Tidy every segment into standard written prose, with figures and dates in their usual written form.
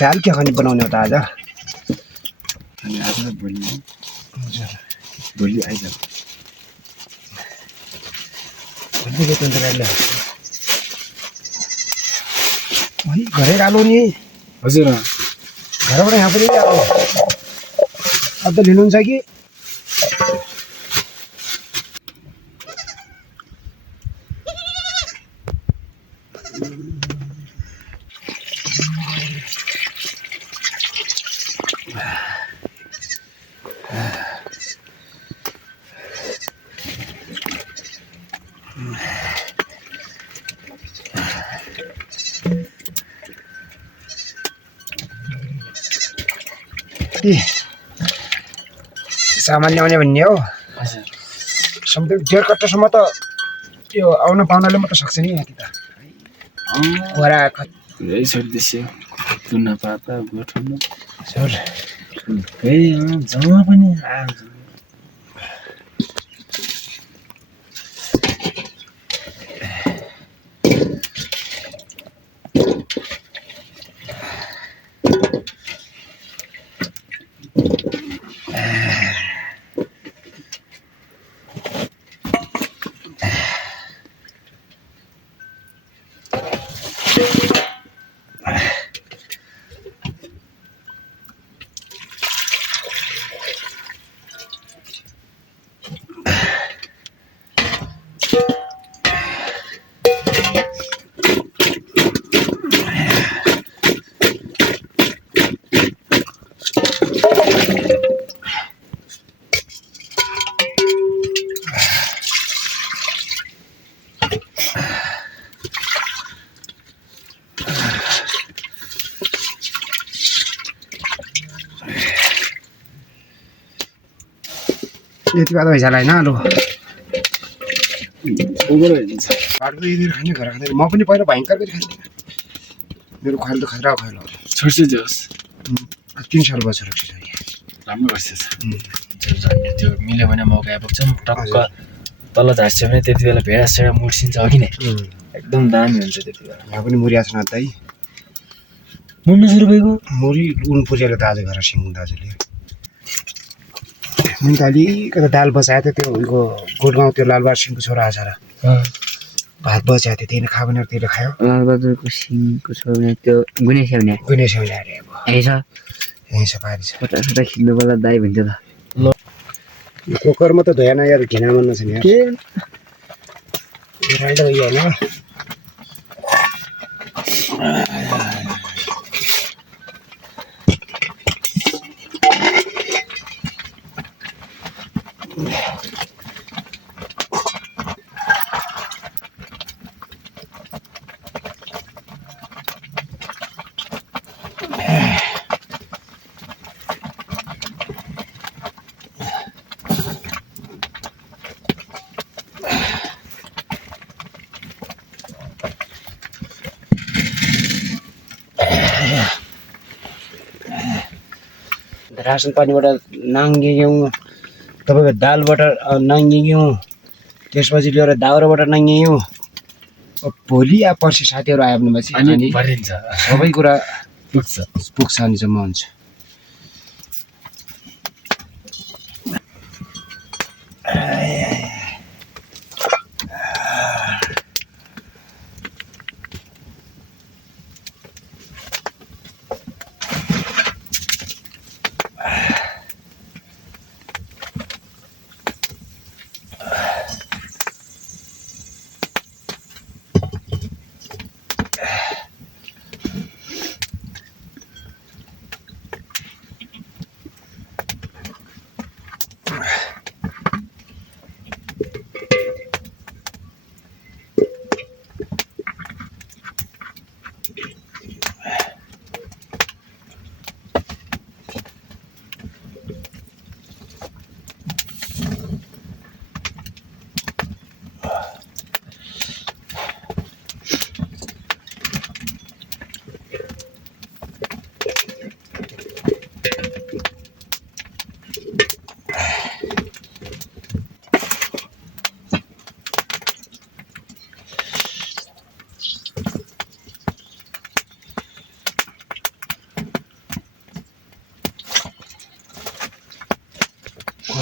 दाल के खाने बनाउने हो त आज? अनि आज भोलि भोलि आइज भोलि के तन्तरले वही घरै डालो नि हजुर घरबाट यहाँ पनि डालो अब त लिनुहुन्छ कि सामान ल्याउने भन्ने हो हजुर सम्झै 1.5 कट्टासम्म त त्यो आउन पाउनाले मात्र सक्छ नि यति त वरा पुरै सर्दिस्यो तुना पापा गोठमा सर जमा पनि आउँछ यति बात भइसक्यो होइन लु ओभर हुन्छ बाटो यदि खाने घर खाँदैन म पनि पहिला भयङ्कर गरी खान्थेँ मेरो खुवाल त खतरा खुवाल हो छोड्छु जोस् 3 साल भयो छोडेको छु राम्रो भइसकेछ त्यो मिल्यो भने मौका आइपुग्छ टक्क तल झार्छ भने त्यति बेला भेडासेडा मुर्सिन्छ अघि नै एकदम दामी हुन्छ त्यति बेला यहाँ पनि मुरी आएको छ न दाइ मुन्नु सुरु भएको मुरी उन पुर्याएको त आज घर सिङ दाजुले मैले त अलिकति दाल बसाएको थियो त्यो उयोको गोठगाउँ त्यो लालबहादुर सिंहको छोरा आएछ र भात बसाएको थियो त्यही खा भनेर त्यसले खायो लालबहादुरको सिंहको छोरा त्यो गुने स्याउने अरे अब यही छ यहीँ छ पारी छ छोटा छोटा खिच्नु बेला दाइ भन्थ्यो त यो कुकरमा त धोएन यार घिना मन छ नि यार राइडर यो होइन रासन पानीबाट नाङ्गियौँ तपाईँको दालबाट नाङ्गियौँ त्यसपछि लिएर दाउराबाट नाङ्गियौँ भोलि या पर्सि साथीहरू आयो भनेपछि अनि भरिन्छ सबै कुरा पुग्छ अनि जम्मा हुन्छ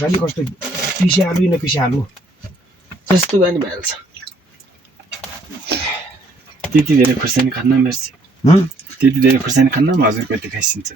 खोर्सानी कस्तो पिसे आलु नपिसे आलु जस्तो बानी भइहाल्छ त्यति धेरै खुर्सानी खान्न मिर्च त्यति धेरै खुर्सानी खान्न हजुर कति खाइसिन्छ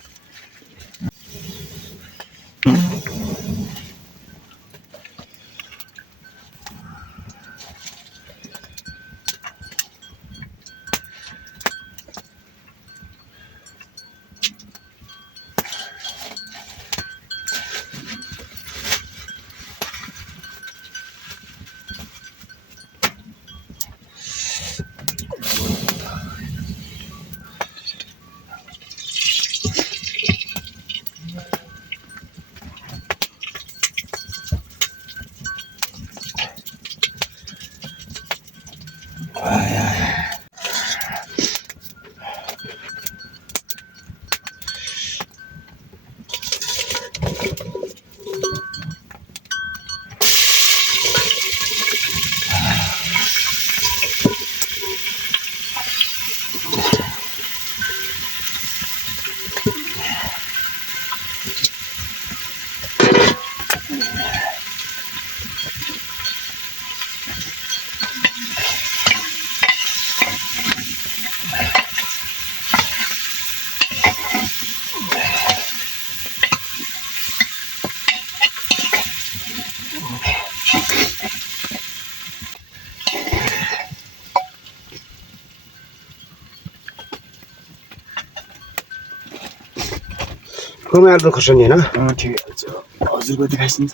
कमै आलु खोर्सानी हैन ठिकै छ हजुर कति खाइसिन्छ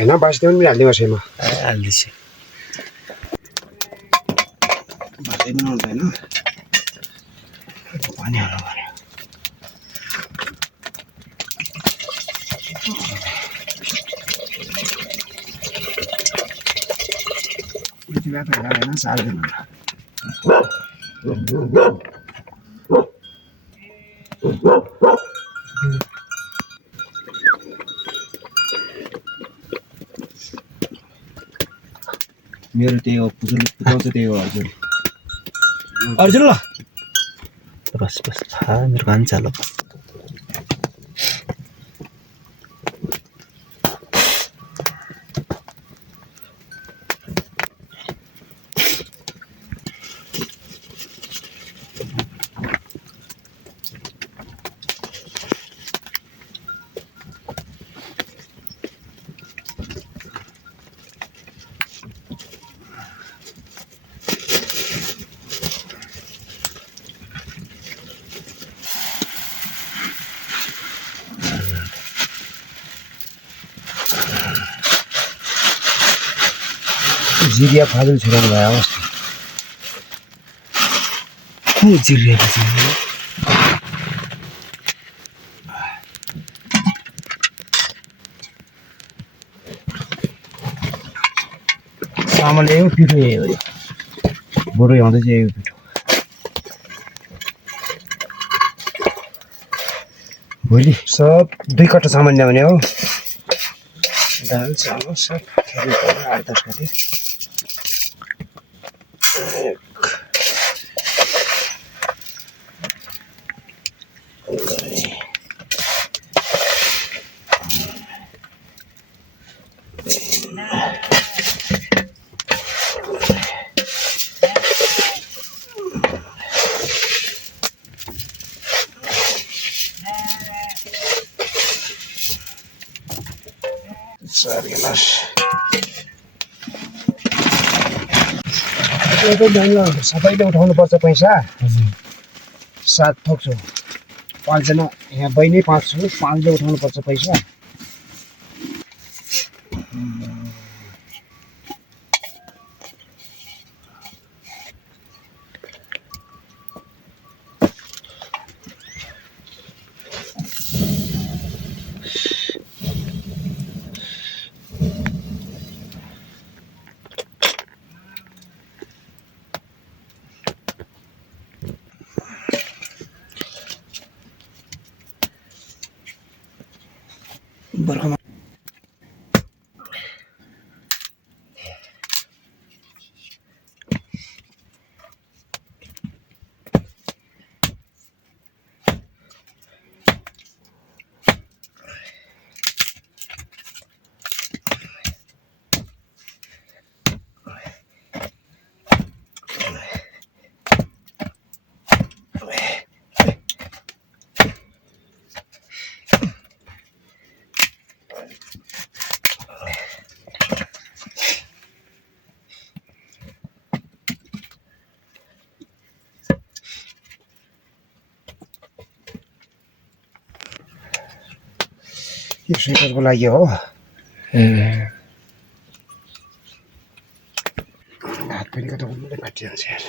हैन बास्दै पनि हाल्दिनु पर्छ यसमा हाल्दैछु भातै बनाउनु हैन पानी हाल्नु पर्यो यति बेला त हैन सार्दैन मेरो त्यही हो पुगाउँछ त्यही हो अर्जुन अर्जुन ल बस बस मेरो खान्छ ल जिरिया फाजुल छोराउनु भयो अस्ति को जिरिएको छ चामल यही पिठो यही हो बरु आउँदै चाहिँ यही पिठो भोलि सब 2 कट्टा चामल ल्याउने हो दाल चामल सब खेल्नु पर्यो 8-10 कति गिलास सबैले उठाउनुपर्छ पैसा 7 थोक्छु 5 जना यहाँ बहिनी 5 छु 5 ले उठाउनुपर्छ पैसा बर्खामा यो स्वेटरको लागि हो हात पनि कता उल्लै काटिहाल्छ यार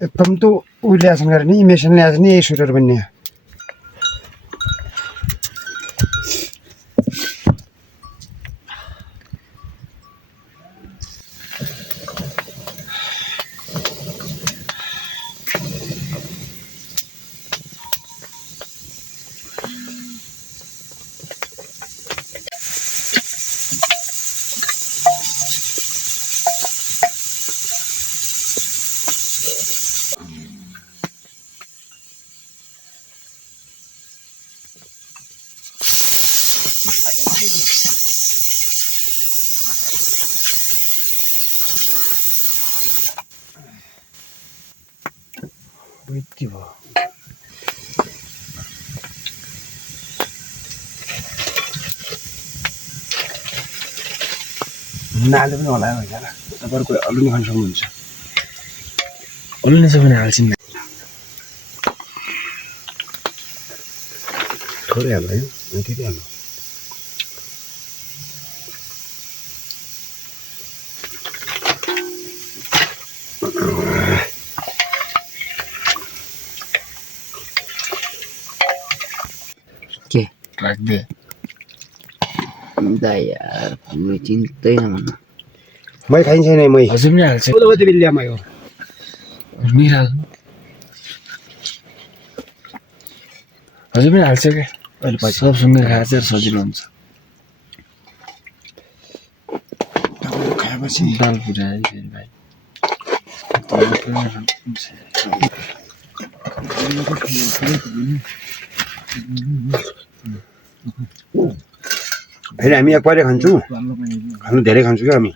एकदम त उहिले आछ गरेर नि मेसिन ल्याएछ नि यही स्वेटर पनि यति भयो नाले पनि होला होइन तपाईँहरूको अलु नि खान सक्नुहुन्छ अलि नै छ भने हाल्छिन् थोरै हाल्नु है त्यति हाल्नु के राख्दे दा यार मै चिन्तै नभन मै खाइन्छ नि मै हजुर पनि हाल्छ कति बेला ल्यामै हो मिराल हजुर पनि हाल्छ क्या अहिले पछि सबसँगै खाएर चाहिँ सजिलो हुन्छ खाएपछि दाल पुऱ्यायो फेरि भाइ फेरि हामी एकबारै खान्छौँ खानु धेरै खान्छौँ क्या हामी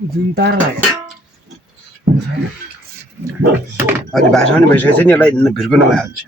जुन तारा अहिले भाषा पनि भइसकेको छ नि यसलाई भिर्को नभइहाल्छ